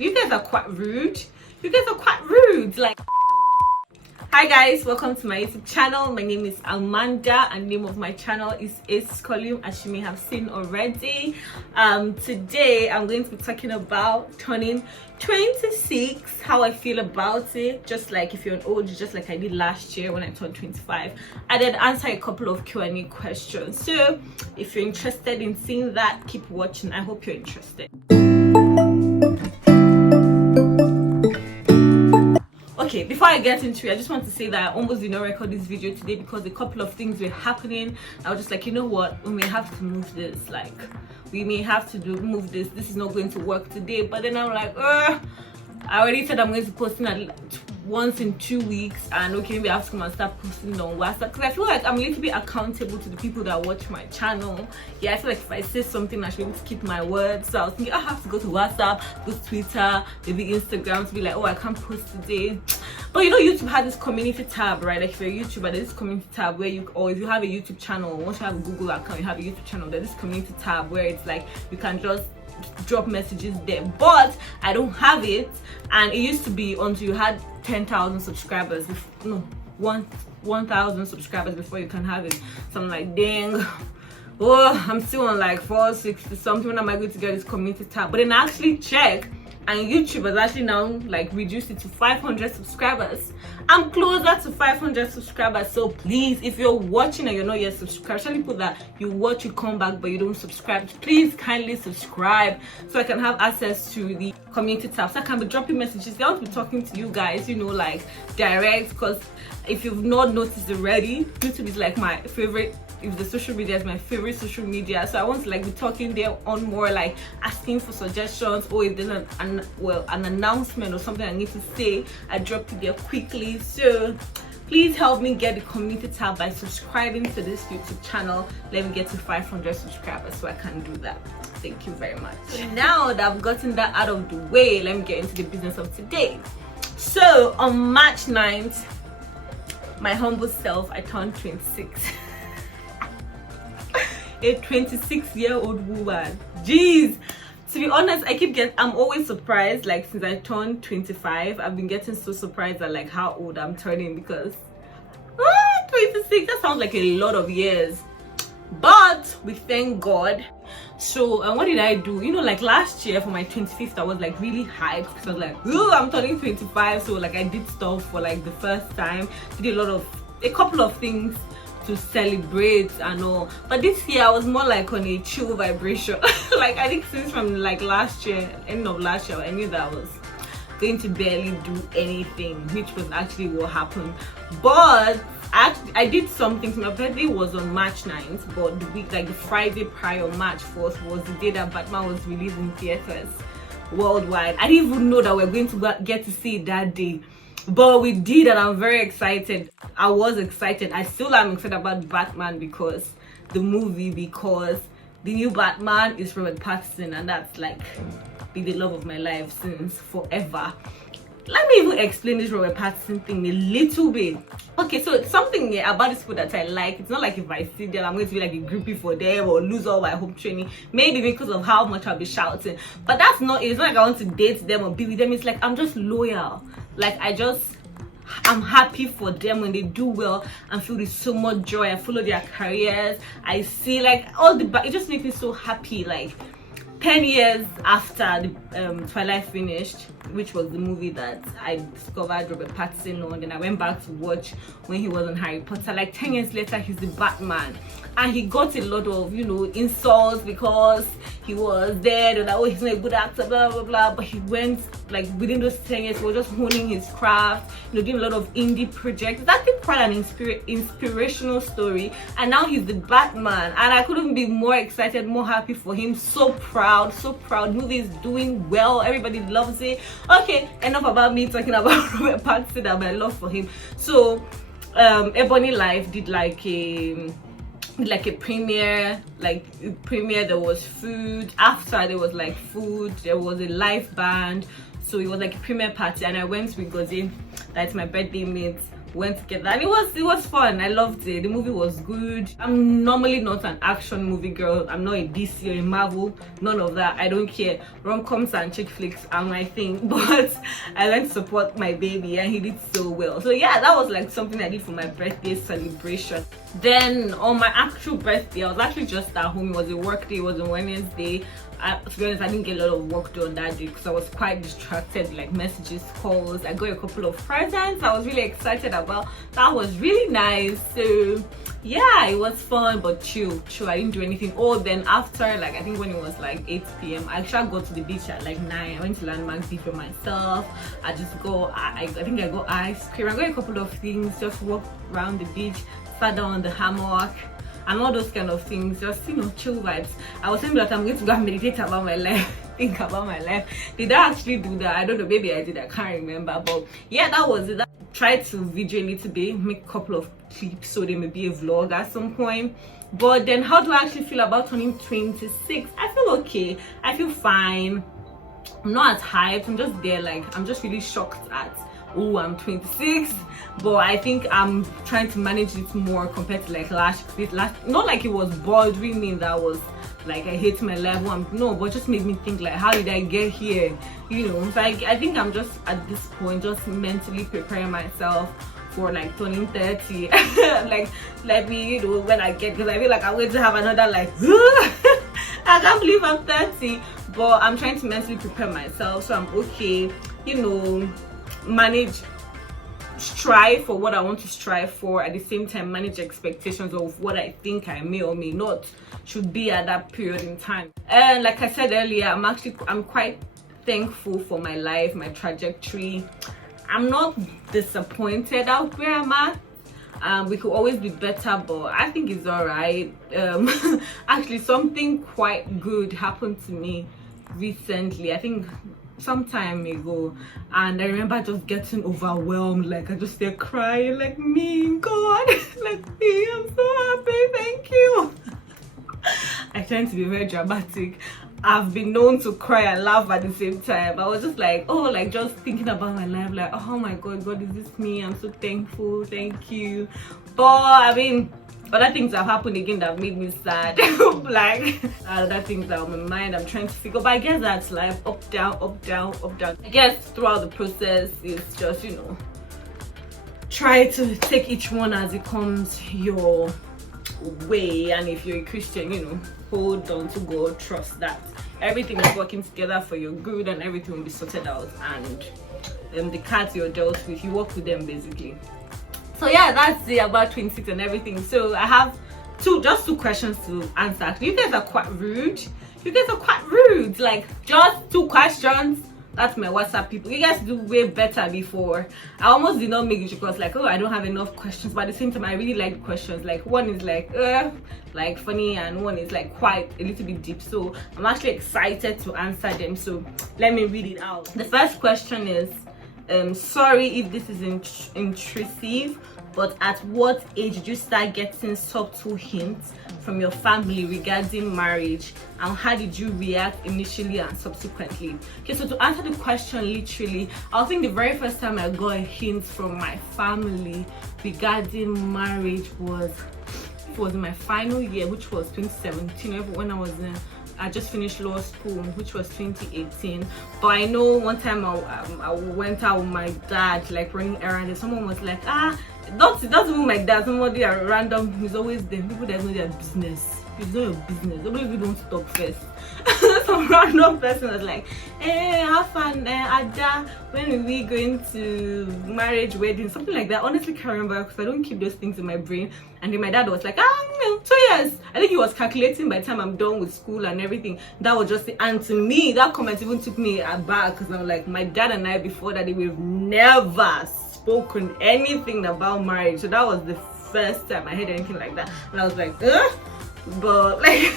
You guys are quite rude. You guys are quite rude. Like, hi guys, welcome to my YouTube channel. My name is Amanda and the name of my channel is Column, as you may have seen already. Today I'm going to be talking about turning 26, how I feel about it, just like if you're an OG, just like I did last year when I turned 25. I then answer a couple of Q&A questions. So if you're interested in seeing that, keep watching. I hope you're interested. Okay, before I get into it, I just want to say that I almost did not record this video today because a couple of things were happening. I was just like, you know what, we may have to move this, like we may have to move this is not going to work today. But then I'm like, I already said I'm going to post it once in 2 weeks, and okay, maybe I have to come and start posting it on WhatsApp because I feel like I'm a little bit accountable to the people that watch my channel. Yeah, I feel like if I say something, I should be able to keep my word. So I was thinking I have to go to WhatsApp, go to Twitter, maybe Instagram to be like, oh, I can't post today. But you know, YouTube had this community tab, right? Like if you're a YouTuber, there's this community tab where you, or if you have a YouTube channel, once you have a Google account, you have a YouTube channel, there's this community tab where it's like you can just drop messages there. But I don't have it, and it used to be until you had 10,000 subscribers, no, 1,000 subscribers before you can have it. So I'm like, dang, oh, I'm still on like 460 something. When am I going to get this community tab? But then I actually check, and YouTube has actually now like reduced it to 500 subscribers. I'm closer to 500 subscribers. So please, if you're watching and you're not yet subscribed, especially people that you watch, you come back but you don't subscribe, please kindly subscribe so I can have access to the community tab, so I can be dropping messages. I want to be talking to you guys, you know, like direct, because if you've not noticed already, YouTube is like my favorite. If the social media is my favorite social media, so I want to like be talking there on more, like asking for suggestions, or if there's an announcement or something I need to say, I drop it there quickly. So please help me get the community tab by subscribing to this YouTube channel. Let me get to 500 subscribers so I can do that. Thank you very much. So now that I've gotten that out of the way, let me get into the business of today. So on March 9th, my humble self, I turned 26. A 26-year-old woman. Jeez, to be honest, I'm always surprised. Like since I turned 25, I've been getting so surprised at like how old I'm turning, because 26, that sounds like a lot of years, but we thank God. So what did I do? You know, like last year for my 25th, I was like really hyped because I was like, oh, I'm turning 25. So like I did stuff for like the first time, did a couple of things to celebrate and all. But this year I was more like on a chill vibration. Like I think since from like last year, end of last year, I knew that I was going to barely do anything, which was actually what happened. But I did something. So my birthday was on March 9th, but the week, like the Friday prior, March 4th, was the day that Batman was released in theaters worldwide. I didn't even know that we were going to get to see it that day, but we did, and I'm very excited. I was excited. I still am excited about Batman because the new Batman is Robert Pattinson, and that's like been the love of my life since forever. Let me even explain this Robert Pattinson thing a little bit. Okay, so it's something about this food that I like. It's not like if I see them, I'm going to be like a groupie for them or lose all my home training. Maybe because of how much I'll be shouting. But that's not it. It's not like I want to date them or be with them. It's like I'm just loyal. Like I'm happy for them when they do well and feel with so much joy. I follow their careers. I see like it just makes me so happy. Like 10 years after the Twilight finished, which was the movie that I discovered Robert Pattinson on, then I went back to watch when he was on Harry Potter. Like 10 years later, he's the Batman, and he got a lot of, you know, insults because he was there. They're like, oh, he's not a good actor, blah blah blah. But he went, like, within those 10 years, he was just honing his craft, you know, doing a lot of indie projects. It's actually quite an inspirational story, and now he's the Batman, and I couldn't be more excited, more happy for him. So proud, so proud. Movie is doing well, everybody loves it. Okay, enough about me talking about Robert Pattinson and my love for him. So Ebony Life did like a premiere. There was food. After there was like food, there was a live band. So it was like a premiere party, and I went with Gozi, that's my birthday mate, went together, and it was fun. I loved it. The movie was good. I'm normally not an action movie girl. I'm not a DC or a Marvel, none of that. I don't care. Rom-coms and chick flicks are my thing, but I went to support my baby and he did so well. So yeah, that was like something I did for my birthday celebration. Then on my actual birthday, I was actually just at home. It was a work day. It was a Wednesday. To be honest, I didn't get a lot of work done that day because I was quite distracted, like messages, calls. I got a couple of presents I was really excited about. That was really nice. So yeah, it was fun, but chill. I didn't do anything. Oh, then after, like, I think when it was like 8 p.m, I actually got to the beach at like 9. I went to Landmark Beach for myself. I think I got ice cream. I got a couple of things, just walked around the beach, sat down on the hammock and all those kind of things, just, you know, chill vibes. I was saying that I'm going to go and meditate about my life, think about my life. Did I actually do that? I don't know, maybe I did, I can't remember. But yeah, that was it. I tried to video a little bit, make a couple of clips so there may be a vlog at some point. But then how do I actually feel about turning 26? I feel okay, I feel fine. I'm not as hyped, I'm just there, like, I'm just really shocked at, oh, I'm 26. But I think I'm trying to manage it more compared to like last, not like it was bothering me that was like I hate my level, no, but just made me think like, how did I get here, you know? So I think I'm just at this point just mentally preparing myself for like turning 30. like let me, you know, when I get, because I feel like I'm going to have another like I can't believe I'm 30, but I'm trying to mentally prepare myself so I'm okay, you know, strive for what I want to strive for, at the same time manage expectations of what I think I may or may not should be at that period in time. And like I said earlier, I'm quite thankful for my life, my trajectory. I'm not disappointed out where I'm at. We could always be better, but I think it's all right. Actually, something quite good happened to me recently, I think some time ago, and I remember just getting overwhelmed, like I just started crying, like, me, God, like, me, I'm so happy, thank you. I tend to be very dramatic. I've been known to cry and laugh at the same time. I was just like, oh, like just thinking about my life, like, oh my God, God, is this me? I'm so thankful, thank you. But I mean, other things have happened again that made me sad. Like other things that are on my mind, I'm trying to figure, but I guess that's life, up down, up down, up down. I guess throughout the process it's just, you know, try to take each one as it comes your way. And if you're a Christian, you know, hold on to God, trust that everything is working together for your good and everything will be sorted out, and the cards you're dealt with, you work with them basically. So yeah, that's it about 26 and everything. So I have just two questions to answer. You guys are quite rude. Like, just 2 questions. That's my WhatsApp people. You guys do way better before. I almost did not make it because like, oh, I don't have enough questions, but at the same time I really like the questions. Like, one is like funny, and one is like quite a little bit deep, so I'm actually excited to answer them. So let me read it out. The first question is, sorry if this is intrusive, but at what age did you start getting subtle hints from your family regarding marriage, and how did you react initially and subsequently? Okay, so to answer the question literally, I think the very first time I got a hint from my family regarding marriage was in my final year, which was 2017, when I just finished law school, which was 2018. But I know one time I went out with my dad, like running errands, and someone was like, that's even my dad, somebody at random who's always there, people that know their business. It's not your business. Nobody really don't talk first. Some random person was like, hey, have fun, Ada, when are we going to marriage, wedding, something like that. Honestly can't remember because I don't keep those things in my brain. And then my dad was like, 2 years. I think he was calculating by the time I'm done with school and everything. That was just it. And to me, that comment even took me aback, because I'm like, my dad and I before that, we've never spoken anything about marriage. So that was the first time I heard anything like that, and I was like, but like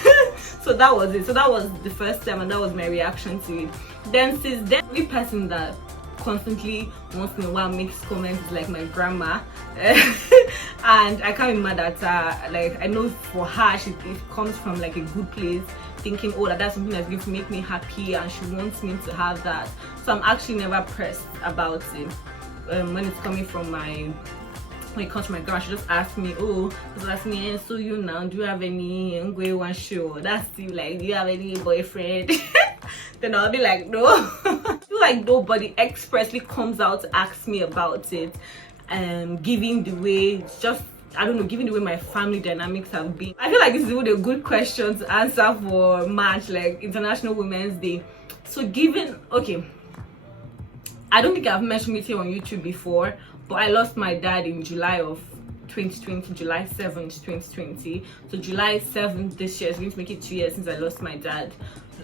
so that was it. So that was the first time, and that was my reaction to it. Then since then, the only person that constantly once in a while makes comments is like my grandma. And I can't be mad at her. Like, I know for her it comes from like a good place, thinking, oh, that's something that's going to make me happy and she wants me to have that. So I'm actually never pressed about it when it's coming from my when it comes to my girl, she just asked me, oh, just ask me, and so you now, do you have any going one show? That's still like, do you have any boyfriend? Then I'll be like, no. I feel like nobody expressly comes out to ask me about it. Given the way, it's just, I don't know, given the way my family dynamics have been. I feel like this is even a good question to answer for March, like International Women's Day. So given, okay, I don't think I've mentioned it here on YouTube before, but I lost my dad in July of 2020, July 7th, 2020. So July 7th this year is going to make it 2 years since I lost my dad.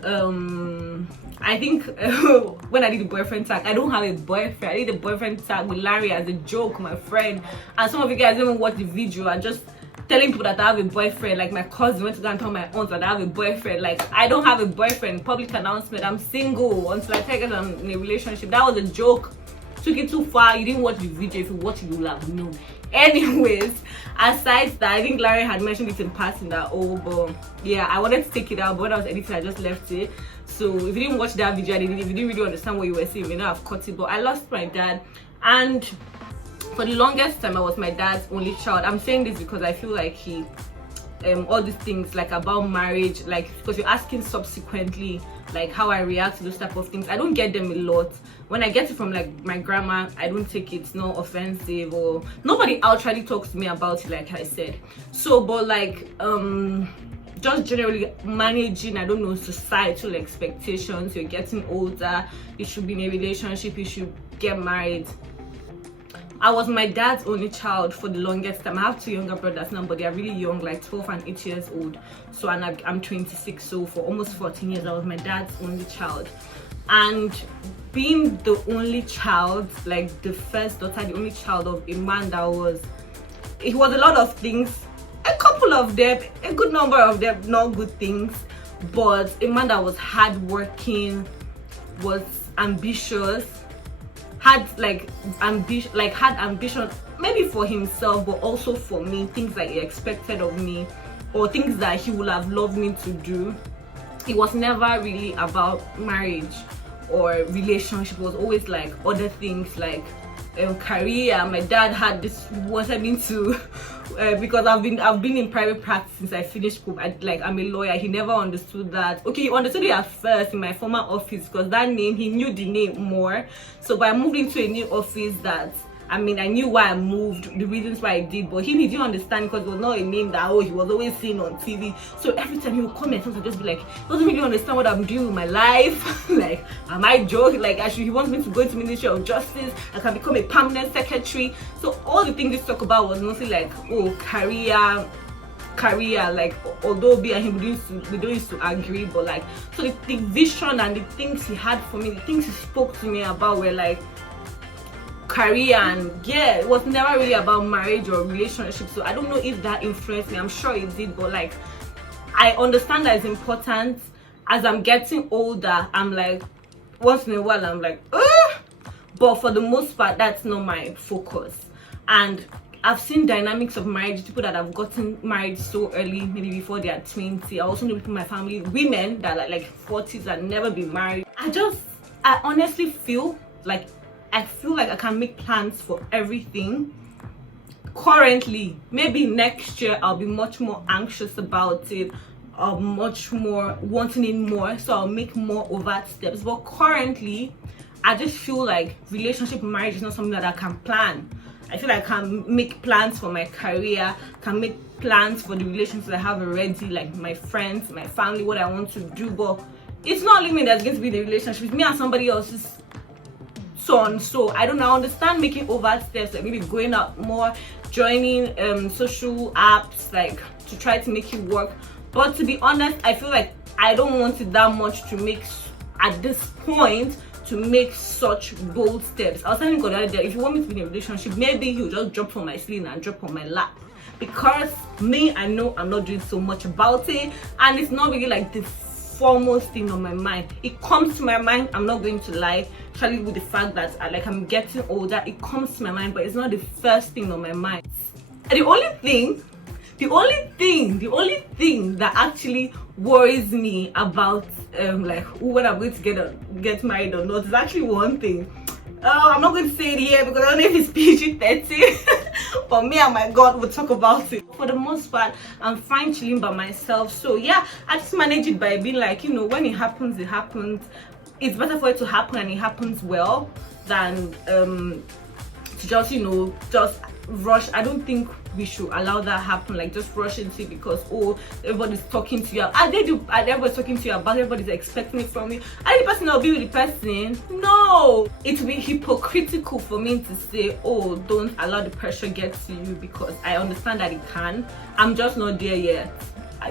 I think when I did the boyfriend tag, I don't have a boyfriend. I did the boyfriend tag with Larry as a joke, my friend. And some of you guys don't even watch the video. I'm just telling people that I have a boyfriend. Like my cousin went to go and tell my aunt that I have a boyfriend. Like I don't have a boyfriend. Public announcement. I'm single until I tell you I'm in a relationship. That was a joke. Took it too far. You didn't watch the video. If you watch it, you will have known. Anyways, aside that, I think Larry had mentioned it in passing that, oh, but yeah, I wanted to take it out, but when I was editing, I just left it. So if you didn't watch that video, if you didn't really understand what you were saying, you may not have caught it. But I lost my dad, and for the longest time I was my dad's only child. I'm saying this because I feel like he all these things like about marriage, like because you're asking subsequently like how I react to those type of things, I don't get them a lot. When I get it from like my grandma, I don't take it, it's not offensive, or nobody outrightly talks to me about it, like I said. So but like just generally managing, I don't know, societal expectations. You're getting older, you should be in a relationship, you should get married. I was my dad's only child for the longest time. I have 2 younger brothers now, but they are really young, like 12 and 8 years old. So, and I'm 26, so for almost 14 years, I was my dad's only child. And being the only child, like the first daughter, the only child of a man that was, it was a lot of things. A couple of them, a good number of them, not good things. But a man that was hardworking, was ambitious, had ambition maybe for himself but also for me, things that he expected of me or things that he would have loved me to do. It was never really about marriage or relationship. It was always like other things, like career. My dad had this, wanted me to because I've been in private practice since I finished school. I'm a lawyer. He never understood that. Okay, he understood it at first in my former office because that name, he knew the name more. So by moving to a new office, that I knew why I moved, the reasons why I did, but he didn't understand because it was not a name that he was always seeing on TV. So every time he would come and I'd just be like, he doesn't really understand what I'm doing with my life. Like, am I joking? Like, actually, he wants me to go into Ministry of Justice. I can become a permanent secretary. So all the things we talk about was mostly like, oh, career. Like, although B and him we don't used to agree, but like, so the vision and the things he had for me, the things he spoke to me about were like career, and yeah, it was never really about marriage or relationship. So I don't know if that influenced me. I'm sure it did, but like, I understand that it's important. As I'm getting older, I'm like, once in a while I'm like, ugh! But for the most part, that's not my focus. And I've seen dynamics of marriage, people that have gotten married so early, maybe before they are 20. I also know people in my family, women that are like 40s and never been married. I honestly feel like I can make plans for everything. Currently, maybe next year I'll be much more anxious about it, much more wanting it more, so I'll make more overt steps. But currently, I just feel like relationship and marriage is not something that I can plan. I feel like I can make plans for my career, can make plans for the relationships I have already, like my friends, my family, what I want to do, but it's not only me that's going to be in the relationship, it's me and somebody else's son. So I don't know, I understand making overt steps, like maybe going out more, joining social apps, like to try to make it work. But to be honest, I feel like I don't want it that much to make, at this point, to make such bold steps. I was telling God the other day, if you want me to be in a relationship, maybe he'll just drop from my ceiling and drop on my lap. Because me, I know I'm not doing so much about it, and it's not really like the foremost thing on my mind. It comes to my mind, I'm not going to lie, especially with the fact that I'm getting older. It comes to my mind, but it's not the first thing on my mind. And the only thing that actually worries me about like when I'm going to get married or not is actually one thing. I'm not going to say it here because I don't know if it's PG-13. But me and my God will talk about it. For the most part, I'm fine chilling by myself. So yeah, I just manage it by being like, you know, when it happens, it happens. It's better for it to happen and it happens well than to just, you know, just rush. I don't think we should allow that happen, like just rush into it because, oh, everybody's talking to you. Everybody's talking to you about, everybody's expecting it from you. And the person will be with the person. No, it will be hypocritical for me to say, oh, don't allow the pressure get to you, because I understand that it can. I'm just not there yet.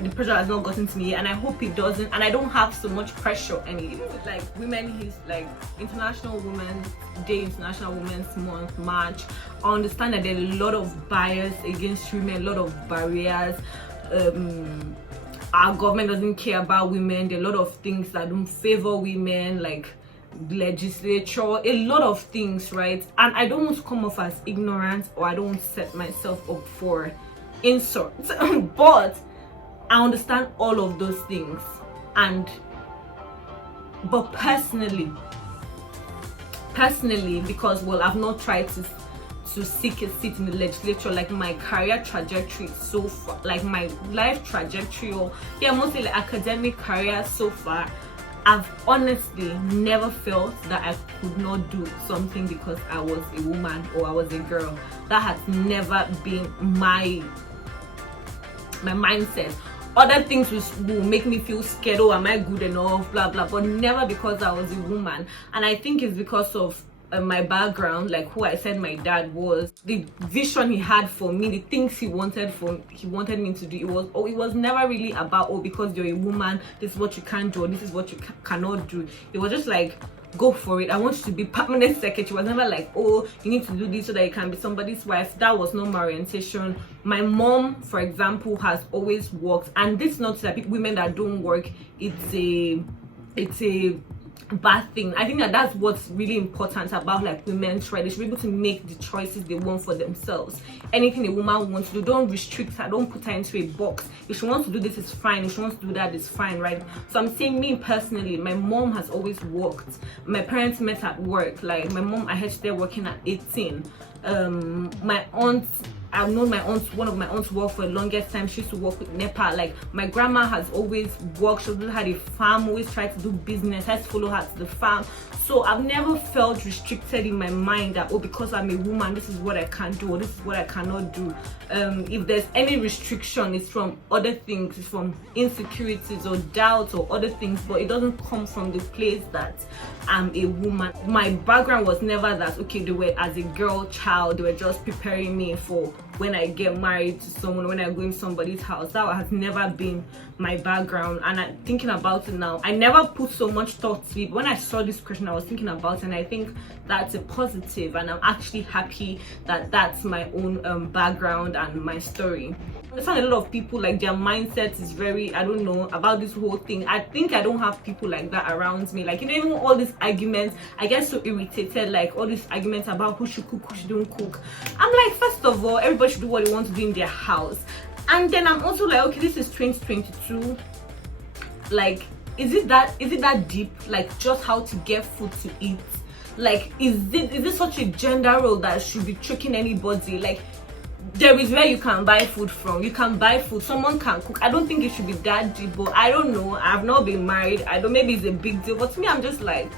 The pressure has not gotten to me, and I hope it doesn't, and I don't have so much pressure. And even with like women, like International Women's Day, International Women's Month, March, I understand that there are a lot of bias against women, a lot of barriers. Our government doesn't care about women. There are a lot of things that don't favor women, like legislature, a lot of things, right? And I don't want to come off as ignorant, or I don't want to set myself up for insults. But I understand all of those things, but personally, because, well, I've not tried to seek a seat in the legislature. Like my career trajectory so far, like my life trajectory, or yeah, mostly like academic career so far, I've honestly never felt that I could not do something because I was a woman or I was a girl. That has never been my mindset. Other things will make me feel scared, oh, am I good enough, blah blah, but never because I was a woman. And I think it's because of my background, like who I said my dad was, the vision he had for me, the things he wanted me to do. It was never really about, oh, because you're a woman, this is what you can do, or this is what you cannot do. It was just like, go for it. I want you to be permanent secretary. It was never like, oh, you need to do this so that you can be somebody's wife. That was not my orientation. My mom, for example, has always worked, and this is not that women that don't work, it's a bad thing. I think that's what's really important about like women's right. They should be able to make the choices they want for themselves. Anything a woman wants to do, don't restrict her, don't put her into a box. If she wants to do this, it's fine. If she wants to do that, it's fine, right? So I'm saying, me personally, my mom has always worked. My parents met at work. Like my mom, I heard she started working at 18. My aunt, I've known my aunt, one of my aunts worked for the longest time. She used to work with NEPA. Like my grandma has always worked. She always had a farm, always tried to do business. I had to follow her to the farm. So I've never felt restricted in my mind that, oh, because I'm a woman, this is what I can do, or this is what I cannot do. If there's any restriction, it's from other things. It's from insecurities or doubts or other things, but it doesn't come from the place that I'm a woman. My background was never that, okay, they were, as a girl child, they were just preparing me for when I get married to someone, when I go in somebody's house. That has never been my background. And I'm thinking about it now, I never put so much thought to it. When I saw this question, I was thinking about it, and I think that's a positive, and I'm actually happy that that's my own background and my story. I understand a lot of people, like, their mindset is very, I don't know, about this whole thing. I think I don't have people like that around me. Like, you know, even all these arguments, I get so irritated, like all these arguments about who should cook, who shouldn't cook. I'm like, first of all, everybody should do what they want to do in their house. And then I'm also like, okay, this is 2022. Like, is it that deep? Like, just how to get food to eat? Like, is this such a gender role that should be tricking anybody? Like, there is where you can buy food from. You can buy food. Someone can cook. I don't think it should be that deep, but I don't know. I've not been married. I don't. Maybe it's a big deal, but to me, I'm just like,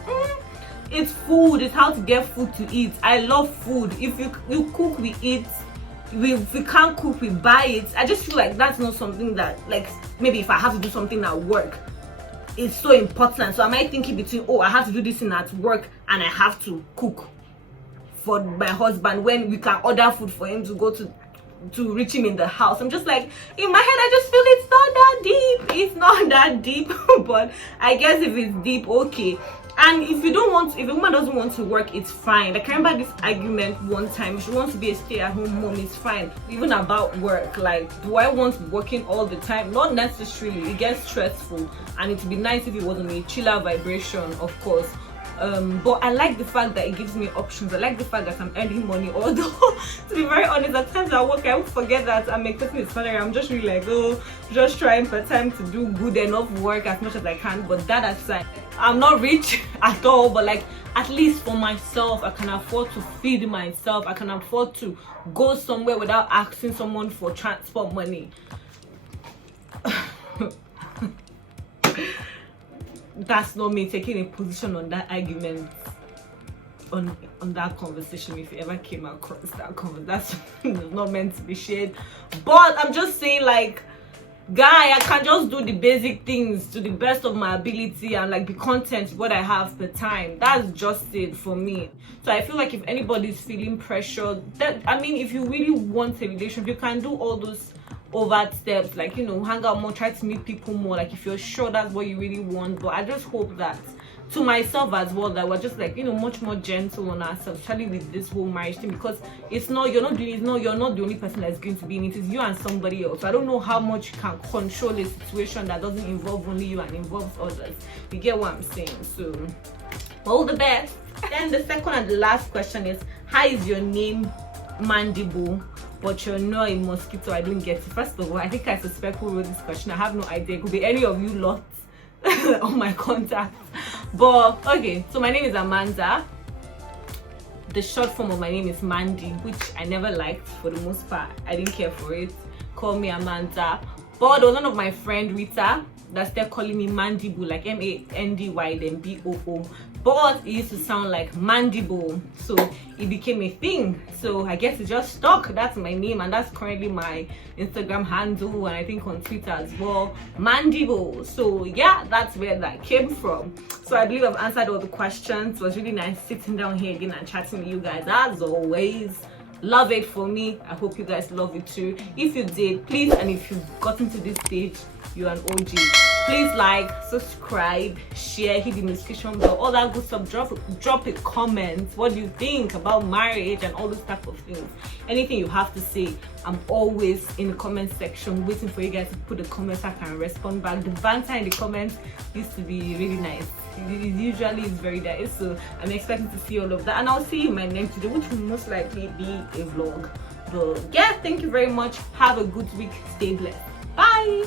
it's food. It's how to get food to eat. I love food. If you cook, we eat. If we can't cook, we buy it. I just feel like that's not something that, like, maybe if I have to do something at work, it's so important. So am I thinking between, oh, I have to do this thing at work and I have to cook for my husband when we can order food for him to go to reach him in the house? I'm just like, in my head, I just feel it's not that deep. It's not that deep. But I guess if it's deep, okay. And if a woman doesn't want to work, it's fine. Like, I remember this argument one time. If she wants to be a stay-at-home mom, it's fine. Even about work, like, do I want working all the time? Not necessarily. It gets stressful, and it'd be nice if it was on a chiller vibration, of course. But I like the fact that it gives me options. I like the fact that I'm earning money, although to be very honest, at times I work, I would forget that I'm expecting a salary. I'm just really like, oh, just trying for time to do good enough work as much as I can. But that aside, I'm not rich at all, but like at least for myself, I can afford to feed myself. I can afford to go somewhere without asking someone for transport money. That's not me taking a position on that argument, on that conversation. If you ever came across that conversation, that's not meant to be shared. But I'm just saying, like, guy, I can just do the basic things to the best of my ability and like be content with what I have per time. That's just it for me. So I feel like if anybody's feeling pressure, that, I mean, if you really want a relationship, you can do all those overt steps, like, you know, hang out more, try to meet people more, like if you're sure that's what you really want. But I just hope that to myself as well, that we're just like, you know, much more gentle on ourselves, especially with this whole marriage thing, because you're not the only person that's going to be in it. It's you and somebody else. So I don't know how much you can control a situation that doesn't involve only you and involves others. You get what I'm saying? So all the best. Then the second and the last question is, how is your name Mandible, but you're not a mosquito? I don't get it. First of all, I think I suspect who wrote this question. I have no idea. It could be any of you lots on my contacts. But okay, so my name is Amanda. The short form of my name is Mandy, which I never liked for the most part. I didn't care for it. Call me Amanda. But there was one of my friend Rita that started calling me Mandible, like M-A-N-D-Y, then B-O-O. But it used to sound like Mandible, so it became a thing. So I guess it just stuck. That's my name, and that's currently my Instagram handle, and I think on Twitter as well, Mandible. So yeah, that's where that came from. So I believe I've answered all the questions. It was really nice sitting down here again and chatting with you guys as always. Love it for me. I hope you guys love it too. If you did, please, and if you've gotten to this stage, you're an OG, please like, subscribe, share, hit the notification bell, all that good stuff. Drop a comment. What do you think about marriage and all those type of things? Anything you have to say, I'm always in the comment section waiting for you guys to put the comments so I can respond back. The banter in the comments used to be really nice. It usually is very nice, so I'm expecting to see all of that, and I'll see you in my next video, which will most likely be a vlog. But yeah, thank you very much. Have a good week. Stay blessed. Bye.